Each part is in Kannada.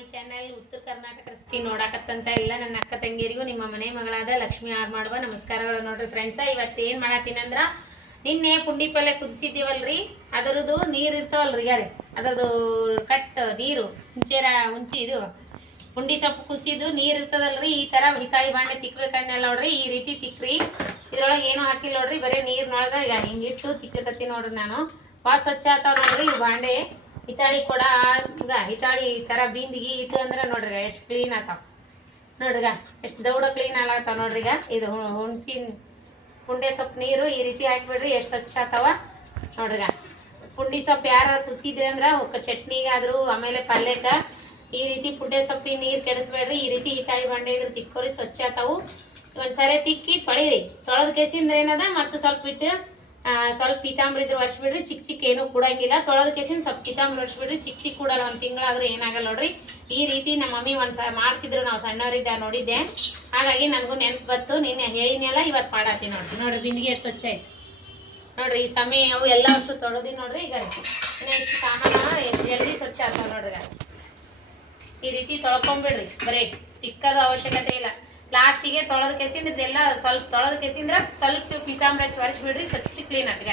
ಮೈ ಚಾನೆಲ್ ಉತ್ತರ ಕರ್ನಾಟಕ ರೆಸಿಪಿ ನೋಡಾಕತ್ತಂತ ಎಲ್ಲ ನನ್ನ ಅಕ್ಕ ತಂಗಿಯರಿಗೂ ನಿಮ್ಮ ಮನೆ ಮಗಳಾದ ಲಕ್ಷ್ಮಿ ಆರ್ ಮಾಡುವ ನಮಸ್ಕಾರಗಳು ನೋಡ್ರಿ ಫ್ರೆಂಡ್ಸ. ಇವತ್ತು ಏನು ಮಾಡತ್ತೀನಿ ಅಂದ್ರ ನಿನ್ನೆ ಪುಂಡಿ ಪಲ್ಲೆ ಕುದಿಸಿದ್ದೀವಲ್ರಿ, ಅದರದ್ದು ನೀರು ಇರ್ತಾವಲ್ರಿ ಗಾರಿ ಅದರದ್ದು ಕಟ್ ನೀರು ಹುಂಚಿ ಇದು ಪುಂಡಿ ಸೊಪ್ಪು ಕುಸಿದು ನೀರು ಇರ್ತದಲ್ರಿ, ಈ ತರ ಹಿತಾಳಿ ಬಾಂಡೆ ತಿಕ್ಬೇಕನ್ನಲ್ಲ ನೋಡ್ರಿ. ಈ ರೀತಿ ತಿಕ್ರಿ, ಇದ್ರೊಳಗೆ ಏನು ಹಾಕಿಲ್ಲ ನೋಡ್ರಿ, ಬರೀ ನೀರ್ನೊಳಗ ಹಿಂಗಿಟ್ಟು ತಿಕ್ಕಕತ್ತಿ ನೋಡ್ರಿ. ನಾನು ಭಾಳ ಸ್ವಚ್ಛ ಆತಾವ ನೋಡ್ರಿ ಈ ಬಾಂಡೆ. ಹಿತಾಳಿ ಕೊಡ ಈಗ ಹಿತಾಳಿ ಈ ತರ ಬಿಂದಿಗಿ ಇತ್ತು ಅಂದ್ರೆ ನೋಡ್ರಿ ಎಷ್ಟು ಕ್ಲೀನ್ ಆತಾವ ನೋಡ್ರಿಗ, ಎಷ್ಟು ದೌಡ ಕ್ಲೀನ್ ಆಗತ್ತಾವ ನೋಡ್ರಿಗ. ಇದು ಹುಣ್ಸಿನ ಪುಂಡೆ ಸೊಪ್ಪು ನೀರು ಈ ರೀತಿ ಹಾಕಿಬಿಡ್ರಿ, ಎಷ್ಟು ಸ್ವಚ್ಛ ಆತಾವ ನೋಡ್ರಿಗ. ಪುಂಡಿ ಸೊಪ್ಪು ಯಾರು ಕುಸಿದ್ರಿ ಅಂದ್ರೆ ಚಟ್ನಿಗಾದ್ರು ಆಮೇಲೆ ಪಲ್ಯಕ್ಕ ಈ ರೀತಿ ಪುಂಡೆ ಸೊಪ್ಪಿನ ನೀರು ಕೆಡಿಸ್ಬೇಡ್ರಿ. ಈ ರೀತಿ ಹಿತಾಳಿ ಬಾಂಡೆ ಇದ್ರೆ ತಿಕ್ಕೋರಿ, ಸ್ವಚ್ಛ ಆತಾವು. ಒಂದ್ಸರಿ ತಿಕ್ಕಿ ತೊಳಿರಿ, ತೊಳೆದ ಕೆಸಿಂದ್ರೆ ಏನದ ಮತ್ತು ಸ್ವಲ್ಪ ಬಿಟ್ಟು ಸ್ವಲ್ಪ ಪೀತಾಂಬ್ರಿ ಇದ್ರೆ ಒರ್ಸ್ಬಿಡ್ರಿ. ಚಿಕ್ಕ ಚಿಕ್ಕ ಏನೂ ಕೂಡಂಗಿಲ್ಲ, ತೊಳೆದ ಕೆಸಿನ ಸ್ವಲ್ಪ ಪೀತಾಂಬ್ರಿ ಒರ್ಸ್ಬಿಡ್ರಿ. ಚಿಕ್ಕ ಚಿಕ್ಕ ಕೂಡಲ್ಲ, ಒಂದು ತಿಂಗಳಾದ್ರೂ ಏನಾಗಲ್ಲ ನೋಡ್ರಿ. ಈ ರೀತಿ ನಮ್ಮ ಮಮ್ಮಿ ಮಾಡ್ತಿದ್ರು, ನಾವು ಸಣ್ಣವರಿದ್ದ ನೋಡಿದ್ದೆ, ಹಾಗಾಗಿ ನನಗೂ ನೆನ್ಪು ಬತ್ತು. ನಿನ್ನೆ ಹೇಳಿನೆಲ್ಲ ಇವತ್ತು ಮಾಡಾತೀನಿ ನೋಡ್ರಿ. ನೋಡ್ರಿ ಬಿಂದಿಗೆ ಎಷ್ಟು ಸ್ವಚ್ಛ ಆಯ್ತು ನೋಡ್ರಿ. ಈ ಸಮಯ ಅವು ಎಲ್ಲ ಅಷ್ಟು ತೊಳೆದಿ ನೋಡ್ರಿ. ಈಗ ಇನ್ನು ಇಷ್ಟು ಸಾಮಾನು ಎಷ್ಟು ಜಲ್ದಿ ಸ್ವಚ್ಛ ಆಗ್ತಾವ ನೋಡ್ರಿ. ಈ ರೀತಿ ತೊಳ್ಕೊಂಬಿಡ್ರಿ, ಬರೀ ತಿಕ್ಕದ ಅವಶ್ಯಕತೆ ಇಲ್ಲ. ಲಾಸ್ಟಿಗೆ ತೊಳೆದ ಕೆಸಿಂದ್ರೆಲ್ಲ ಸ್ವಲ್ಪ ತೊಳೆದ ಕೆಸಿಂದ್ರ ಸ್ವಲ್ಪ ಪೀತಾಂಬ್ರಿ ಒರೆಸ್ಬಿಡ್ರಿ, ಸ್ವಚ್ಛ ಕ್ಲೀನ್ ಆಗ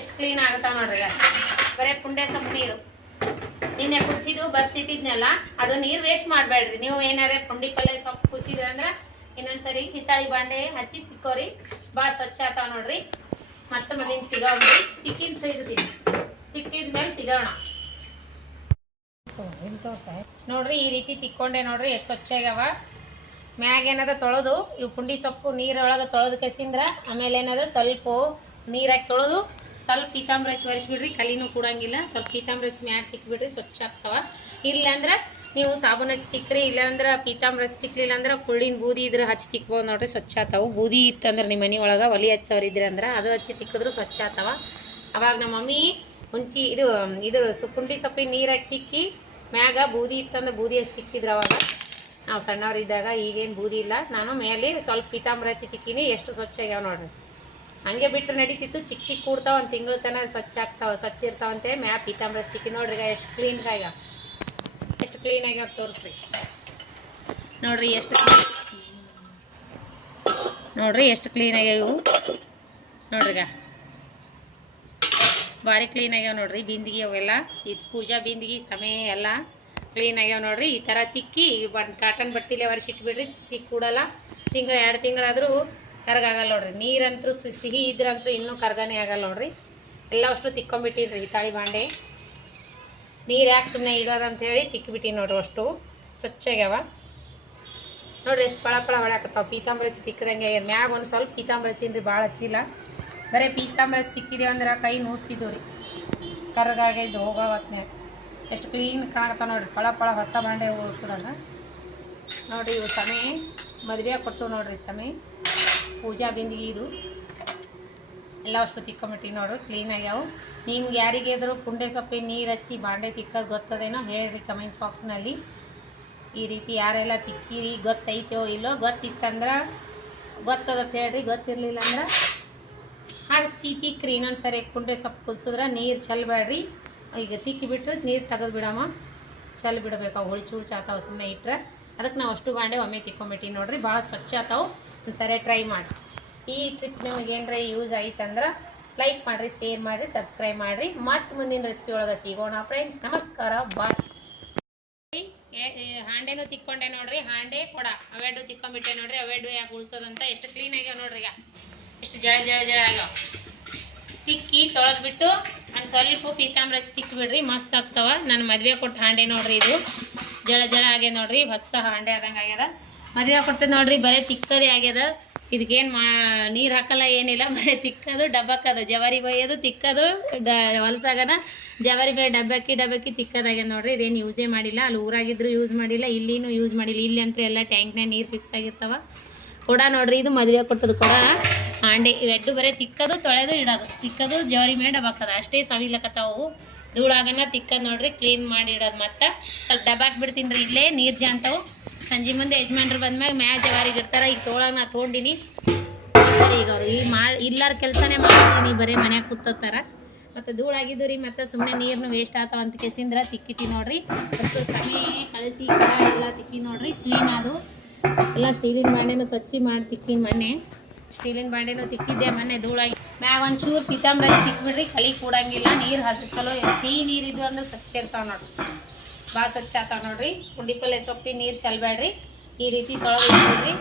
ಎಷ್ಟು ಕ್ಲೀನ್ ಆಗತ್ತಾವ ನೋಡ್ರಿ. ಬರೀ ಪುಂಡೆ ಸೊಪ್ಪು ನೀರು ನಿನ್ನೆ ಕುದಿಸಿದ್ದು ಬಸ್ತಿಟ್ಟಿದ್ನಲ್ಲ, ಅದು ನೀರು ವೇಸ್ಟ್ ಮಾಡಬೇಡ್ರಿ. ನೀವು ಏನಾರ ಪುಂಡಿ ಪಲ್ಯ ಸೊಪ್ಪು ಕುಸಿದ್ರೆ ಅಂದ್ರೆ ಇನ್ನೊಂದ್ಸರಿ ಹಿತಾಳಿ ಬಾಂಡೆ ಹಚ್ಚಿ ತಿಕ್ಕೋರಿ, ಭಾಳ ಸ್ವಚ್ಛ ಆಗ್ತಾವ ನೋಡ್ರಿ. ಮತ್ತೆ ಮುಂದಿನ ಸಿಗೋಣ್ರಿ, ತಿಕ್ಕಿನ ಸಿಗ್ತೀನಿ, ತಿಕ್ಕಿದ್ಮೇಲೆ ಸಿಗೋಣ ನೋಡ್ರಿ. ಈ ರೀತಿ ತಿಕ್ಕೊಂಡೆ ನೋಡ್ರಿ, ಎಷ್ಟು ಸ್ವಚ್ಛ ಆಗ್ಯಾವ. ಮ್ಯಾಗ ಏನದ ತೊಳೆದು ಇವು ಪುಂಡಿ ಸೊಪ್ಪು ನೀರೊಳಗೆ ತೊಳೆದು ಕೆಸಿಂದ್ರ ಆಮೇಲೆ ಏನದ ಸ್ವಲ್ಪ ನೀರಾಗಿ ತೊಳೆದು ಸ್ವಲ್ಪ ಪೀತಾಂಬ್ರಿ ಹಚ್ಚಿ ಒರೆಸ್ಬಿಡ್ರಿ. ಕಲಿನೂ ಕೂಡಂಗಿಲ್ಲ, ಸ್ವಲ್ಪ ಪೀತಾಂಬ್ರಿ ಹಚ್ಚಿ ಮ್ಯಾಗ ತಿಕ್ಬಿಡ್ರಿ, ಸ್ವಚ್ಛ ಆಗ್ತಾವ. ಇಲ್ಲಾಂದ್ರೆ ನೀವು ಸಾಬೂನು ಹಚ್ಚಿ ತಿಕ್ಕ್ರಿ, ಇಲ್ಲಾಂದ್ರೆ ಪೀತಾಂಬ್ರಿ ಹಚ್ಚಿ ತಿಕ್ಲಿಲ್ಲ ಅಂದ್ರೆ ಕುಳ್ಳಿನ ಬೂದಿ ಇದ್ರೆ ಹಚ್ಚಿ ತಿಕ್ಬೋದು ನೋಡ್ರಿ, ಸ್ವಚ್ಛ ಆಗ್ತಾವು. ಬೂದಿ ಇತ್ತಂದ್ರೆ ನಿಮ್ಮ ಮನೆ ಒಳಗೆ ಒಲಿ ಹಚ್ಚೋರಿದ್ರೆ ಅಂದ್ರೆ ಅದು ಹಚ್ಚಿ ತಿಕ್ಕಿದ್ರು ಸ್ವಚ್ಛ ಆಗ್ತಾವ. ಅವಾಗ ನಮ್ಮ ಮಮ್ಮಿ ಮುಂಚಿ ಇದು ಪುಂಡಿ ಸೊಪ್ಪಿನ ನೀರಾಗಿ ತಿಕ್ಕಿ ಮ್ಯಾಗ ಬೂದಿ ಇತ್ತಂದ್ರೆ ಬೂದಿ ಹಚ್ಚಿ ತಿಕ್ಕಿದ್ರು. ಅವಾಗ ನಾವು ಸಣ್ಣವ್ರಿದ್ದಾಗ, ಈಗೇನು ಬೂದಿ ಇಲ್ಲ. ನಾನು ಮೇಲೆ ಸ್ವಲ್ಪ ಪೀತಾಂಬ್ರಿ ಹಚ್ಚಿ ತಿಕ್ಕಿನಿ, ಎಷ್ಟು ಸ್ವಚ್ಛ ಆಗ್ಯಾವ ನೋಡ್ರಿ. ಹಂಗೆ ಬಿಟ್ಟರೆ ನಡೀತಿತ್ತು, ಚಿಕ್ಕ ಚಿಕ್ಕ ಕೂಡ್ತಾವ, ಒಂದು ತಿಂಗಳ ತನಕ ಸ್ವಚ್ಛ ಆಗ್ತಾವ, ಸ್ವಚ್ಛ ಇರ್ತಾವಂತೆ. ಮ್ಯಾಗ ಪೀತಾಂಬ್ರಿ ಹಚ್ಚಿ ತಿಕ್ಕಿ ನೋಡ್ರಿ ಎಷ್ಟು ಕ್ಲೀನ್ ಆಗ್ಯಾವ, ಎಷ್ಟು ಕ್ಲೀನ್ ಆಗ್ಯಾವ ತೋರಿಸ್ರಿ ನೋಡ್ರಿ. ನೋಡ್ರಿ ಎಷ್ಟು ಕ್ಲೀನ್ ಆಗ್ಯಾವ ಇವು ನೋಡ್ರಿಗ, ಭಾರಿ ಕ್ಲೀನ್ ಆಗ್ಯಾವ ನೋಡ್ರಿ. ಬಿಂದಿಗೆ ಅವೆಲ್ಲ ಇದು ಪೂಜಾ ಬಿಂದಿಗೆ ಸಮಯ ಎಲ್ಲ ಕ್ಲೀನ್ ಆಗ್ಯಾವ ನೋಡ್ರಿ. ಈ ಥರ ತಿಕ್ಕಿ ಒಂದು ಕಾಟನ್ ಬಟ್ಟಿಲೆ ಒರೆಸಿಟ್ಬಿಡ್ರಿ, ಚಿಕ್ಕ ಚಿಕ್ಕ ಕೂಡಲ್ಲ. ತಿಂಗಳು 2 ತಿಂಗಳಾದರೂ ಕರ್ಗಾಗಲ್ಲ ನೋಡ್ರಿ. ನೀರಂತೂ ಸಿಹಿ ಇದ್ರಂತೂ ಇನ್ನೂ ಕರ್ಗನೇ ಆಗಲ್ಲ ನೋಡ್ರಿ. ಎಲ್ಲ ಅಷ್ಟು ತಿಕ್ಕೊಂಬಿಟ್ಟಿನ್ರಿ ಹಿತಾಳಿ ಬಾಂಡೆ. ನೀರು ಯಾಕೆ ಸುಮ್ಮನೆ ಇಡೋದಂಥೇಳಿ ತಿಕ್ಕಿಬಿಟ್ಟಿನಿ ನೋಡ್ರಿ, ಅಷ್ಟು ಸ್ವಚ್ಛ ಆಗ್ಯಾವ ನೋಡ್ರಿ. ಎಷ್ಟು ಪಳ ಪಳ ಹೊಡ್ಯಾಕತ್ತಾವ ಪೀತಾಂಬ್ರಿ ಹಚ್ಚಿ ತಿಕ್ಕದಂಗೆ. ಮ್ಯಾಗ ಒಂದು ಸ್ವಲ್ಪ ಪೀತಾಂಬ್ರಿ ಹಚ್ಚಿನ್ರಿ, ಭಾಳ ಹಚ್ಚಿಲ್ಲ. ಬರೀ ಪೀತಾಂಬ್ರಿ ಹಚ್ಚಿ ತಿಕ್ಕಿದೇವು ಅಂದ್ರೆ ಕೈ ನೋಸ್ತಿದ್ದವು ರೀ, ಕರ್ಗಾಗಿದ್ದು ಹೋಗೋವತ್ನ್ಯಾಗ. ಎಷ್ಟು ಕ್ಲೀನ್ ಕಾಣಕತ್ತಾವ ನೋಡ್ರಿ, ಪಳ ಪಳ ಹೊಸ ಬಾಂಡೆ ಕೂಡ ನೋಡ್ರಿ. ಇವು ಸಮಯ ಮದುವೆ ಕೊಟ್ಟು ನೋಡ್ರಿ, ಸಮಯ ಪೂಜಾ ಬಿಂದಿಗೆ ಇದು ಎಲ್ಲ ಅಷ್ಟು ತಿಕ್ಕೊಂಬಿಟ್ಟಿವಿ ನೋಡ್ರಿ, ಕ್ಲೀನ್ ಆಗ್ಯಾವು. ನಿಮ್ಗೆ ಯಾರಿಗಾದ್ರೂ ಪುಂಡೆ ಸೊಪ್ಪಿನ ನೀರು ಹಚ್ಚಿ ಬಾಂಡೆ ತಿಕ್ಕೋದು ಗೊತ್ತದೇನೋ ಹೇಳ್ರಿ ಕಮೆಂಟ್ ಬಾಕ್ಸ್ನಲ್ಲಿ. ಈ ರೀತಿ ಯಾರೆಲ್ಲ ತಿಕ್ಕಿರಿ, ಗೊತ್ತೈತೋ ಇಲ್ಲೋ, ಗೊತ್ತಿತ್ತಂದ್ರೆ ಗೊತ್ತದತ್ತ ಹೇಳ್ರಿ, ಗೊತ್ತಿರಲಿಲ್ಲ ಅಂದ್ರೆ ಹಚ್ಚಿ ತಿಕ್ಕ್ರಿ. ಇನ್ನೊಂದು ಸರಿ ಪುಂಡೆ ಸೊಪ್ಪು ಕುದಿಸಿದ್ರೆ ನೀರು ಚೆಲ್ಲಬೇಡ್ರಿ. ಈಗ ತಿಕ್ಕಿಬಿಟ್ಟು ನೀರು ತೆಗೆದು ಬಿಡಮ್ಮ, ಚೆಲ್ಲಿ ಬಿಡಬೇಕು. ಅವು ಹುಳಿ ಆತಾವ ಸುಮ್ಮನೆ ಇಟ್ಟರೆ. ಅದಕ್ಕೆ ನಾವು ಅಷ್ಟು ಬಾಂಡೆ ಒಮ್ಮೆ ತಿಕ್ಕೊಂಬಿಟ್ಟಿವಿ ನೋಡ್ರಿ, ಭಾಳ ಸ್ವಚ್ಛ ಆತಾವು. ಒಂದು ಸರಿ ಟ್ರೈ ಮಾಡಿ. ಈ ಟ್ರಿಪ್ ನಿಮಗೆ ಏನರ ಯೂಸ್ ಆಯ್ತಂದ್ರೆ ಲೈಕ್ ಮಾಡಿರಿ, ಶೇರ್ ಮಾಡಿರಿ, ಸಬ್ಸ್ಕ್ರೈಬ್ ಮಾಡಿರಿ. ಮತ್ತು ಮುಂದಿನ ರೆಸಿಪಿ ಒಳಗೆ ಸಿಗೋಣ ಫ್ರೆಂಡ್ಸ್. ನಮಸ್ಕಾರ, ಬಾಯ್. ಹಾಂಡೆನೂ ತಿಕ್ಕೊಂಡೆ ನೋಡ್ರಿ, ಹಾಂಡೆ ಕೊಡ ಅವೆರಡು ತಿಕ್ಕೊಂಬಿಟ್ಟೆ ನೋಡ್ರಿ. ಅವೆರಡು ಯಾಕೆ ಉಳಿಸೋದಂತ ಎಷ್ಟು ಕ್ಲೀನ್ ಆಗ್ಯಾವ ನೋಡ್ರಿ. ಈಗ ಎಷ್ಟು ಜಳ ಆಗ್ಯಾವ. ತಿಕ್ಕಿ ತೊಳೆದ್ಬಿಟ್ಟು ಒಂದು ಸ್ವಲ್ಪ ಪೀತಾಂಬ್ರಿ ಹಚ್ಚಿ ತಿಕ್ಕಿಬಿಡ್ರಿ, ಮಸ್ತ್ ಆಗ್ತಾವ. ನಾನು ಮದುವೆ ಕೊಟ್ಟು ಹಾಂಡೆ ನೋಡ್ರಿ, ಇದು ಜಳ ಆಗ್ಯದ ನೋಡ್ರಿ, ಹೊಸ ಹಾಂಡೆ ಆದಂಗೆ ಆಗ್ಯದ. ಮದುವೆ ಕೊಟ್ಟು ನೋಡ್ರಿ, ಬರೀ ತಿಕ್ಕದೇ ಆಗ್ಯದ. ಇದಕ್ಕೇನು ನೀರು ಹಾಕಲ್ಲ, ಏನಿಲ್ಲ, ಬರೀ ತಿಕ್ಕೋದು ಡಬ್ಬಕ್ಕದು, ಜವಾರಿ ಬೈಯೋದು ತಿಕ್ಕೋದು ಹೊಲಸಾಗನ ಜವಾರಿ ಬೈ ಡಬ್ಬಕ್ಕಿ ತಿಕ್ಕೋದಾಗ್ಯದ ನೋಡ್ರಿ. ಇದೇನು ಯೂಸೇ ಮಾಡಿಲ್ಲ. ಅಲ್ಲಿ ಊರಾಗಿದ್ರು ಯೂಸ್ ಮಾಡಿಲ್ಲ, ಇಲ್ಲಿನೂ ಯೂಸ್ ಮಾಡಿಲ್ಲ. ಇಲ್ಲಿ ಅಂತೂ ಎಲ್ಲ ಟ್ಯಾಂಕ್ನಾಗ ನೀರು ಫಿಕ್ಸ್ ಆಗಿರ್ತಾವ. ಕೊಡ ನೋಡ್ರಿ, ಇದು ಮದುವೆ ಕೊಟ್ಟದು ಕೊಡ ಹಾಂಡೆ. ಇವೆರಡು ಬರೀ ತಿಕ್ಕೋದು ತೊಳೆದು ಇಡೋದು, ತಿಕ್ಕೋದು ಜವಾರಿ ಮೇಲೆ ಡಬ್ಬಕ್ಕದ ಅಷ್ಟೇ ಸವಿಲಕತ್ತಾವು. ಧೂಳಾಗನ ತಿಕ್ಕೋದು ನೋಡ್ರಿ, ಕ್ಲೀನ್ ಮಾಡಿ ಇಡೋದು. ಮತ್ತು ಸ್ವಲ್ಪ ಡಬ್ಬಾಕ್ ಬಿಡ್ತೀನಿ ರೀ, ಇಲ್ಲೇ ನೀರು ಜಾಂತಾವು. ಸಂಜೆ ಮುಂದೆ ಯಜಮಾನ್ರು ಬಂದ್ಮ್ಯಾಗ ಮ್ಯಾಗ ಜವಾರಿಗೆ ಇಡ್ತಾರೆ. ಈಗ ತೊಗೊಳಗೆ ನಾ ತೊಗೊಂಡಿನಿ ಸರಿ. ಈಗ ಅವ್ರು ಈಗ ಇಲ್ಲಾರ ಕೆಲಸನೇ ಮಾಡ್ತೀನಿ, ಬರೀ ಮನ್ಯಾಗ ಕೂತಾರ. ಮತ್ತು ಧೂಳಾಗಿದ್ದು ರೀ ಮತ್ತು ಸುಮ್ಮನೆ ನೀರ್ನು ವೇಸ್ಟ್ ಆಗ್ತಾವ ಅಂತ ಕೇಸಿಂದ್ರ ತಿಕ್ಕಿಟ್ಟಿ ನೋಡ್ರಿ. ಅಷ್ಟು ಸಮಯ ಕಳಿಸಿ ಎಲ್ಲ ತಿಕ್ಕಿ ನೋಡ್ರಿ. ಕ್ಲೀನ್ ಅದು ಎಲ್ಲ ಸ್ಟೀಲಿನ ಬಾಂಡೆನೂ ಸ್ವಚ್ಛ ಮಾಡಿ ತಿಕ್ಕಿನ ಮೊನ್ನೆ. ಸ್ಟೀಲಿನ ಬಾಂಡೆನೂ ತಿಕ್ಕಿದ್ದೆ ಮೊನ್ನೆ ಧೂಳಾಗಿ. ಮ್ಯಾಗ ಒಂಚೂರು ಪಿತಾಂಬರಿ ತಿಕ್ಬಿಡ್ರಿ, ಕಲಿ ಕೂಡಂಗಿಲ್ಲ. ನೀರು ಹಸಿ ಚಲೋ ಸಿಹಿ ನೀರಿದ್ದು ಅಂದ್ರೆ ಸ್ವಚ್ಛ ಇರ್ತಾವೆ ನೋಡ್ರಿ, ಭಾಳ ಸ್ವಚ್ಛ ಆಗ್ತಾವೆ ನೋಡ್ರಿ. ಪುಂಡಿ ಪಲ್ಲೆ ಸೊಪ್ಪಿ ನೀರು ಚಲ್ಬೇಡ್ರಿ, ಈ ರೀತಿ ತೊಳಗಿಡ್ರಿ.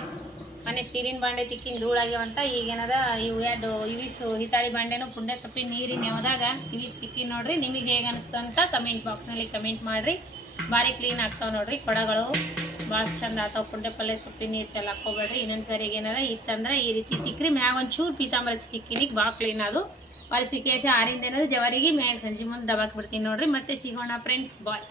ಮನೆ ಸ್ಟೀಲಿನ ಬಾಂಡೆ ತಿಕ್ಕಿನ ಧೂಳಾಗ್ಯಾವಂತ ಈಗೇನದ ಇವು ಎರಡು ಇವಿಸು ಹಿತಾಳಿ ಬಾಂಡೆನೂ ಪುಂಡೆ ಸೊಪ್ಪಿನ ನೀರಿನ ಯಾವ್ದಾಗ ಇವಿಸ್ ತಿಕ್ಕಿ ನೋಡ್ರಿ. ನಿಮಗೆ ಹೇಗೆ ಅನಿಸ್ತಂತ ಕಮೆಂಟ್ ಬಾಕ್ಸ್ನಲ್ಲಿ ಕಮೆಂಟ್ ಮಾಡಿರಿ. ಭಾರಿ ಕ್ಲೀನ್ ಆಗ್ತಾವೆ ನೋಡ್ರಿ ಕೊಡಗಳು, ಭಾಳ ಚಂದ ಆಗ್ತಾವೆ. ಪುಂಡೆ ಪಲ್ಲೆ ಸೊಪ್ಪಿನ ನೀರು ಚೆಲ್ಲ ಹಾಕೋಬೇಡ್ರಿ. ಇನ್ನೊಂದು ಸರಿಗೆ ಏನಾರ ಇತ್ತಂದ್ರೆ ಈ ರೀತಿ ತಿಕ್ಕ್ರಿ. ಮ್ಯಾಗ ಒಂಚೂರು ಪೀತಾಂಬರಿ ತಿಕ್ಕಿನಿಗೆ ಭಾಳ ಕ್ಲೀನ್ ಅದು. ಒಲಿಸಿ ಕೇಸಿ ಆರಿಂದ ಏನದು ಜವರಿಗೆ ಮ್ಯಾಗ ಸಂಜೆ ಮುಂದೆ ದಬಾಕ್ ಬಿಡ್ತೀನಿ ನೋಡ್ರಿ. ಮತ್ತೆ ಸಿಗೋಣ ಫ್ರೆಂಡ್ಸ್, ಬಾಯ್.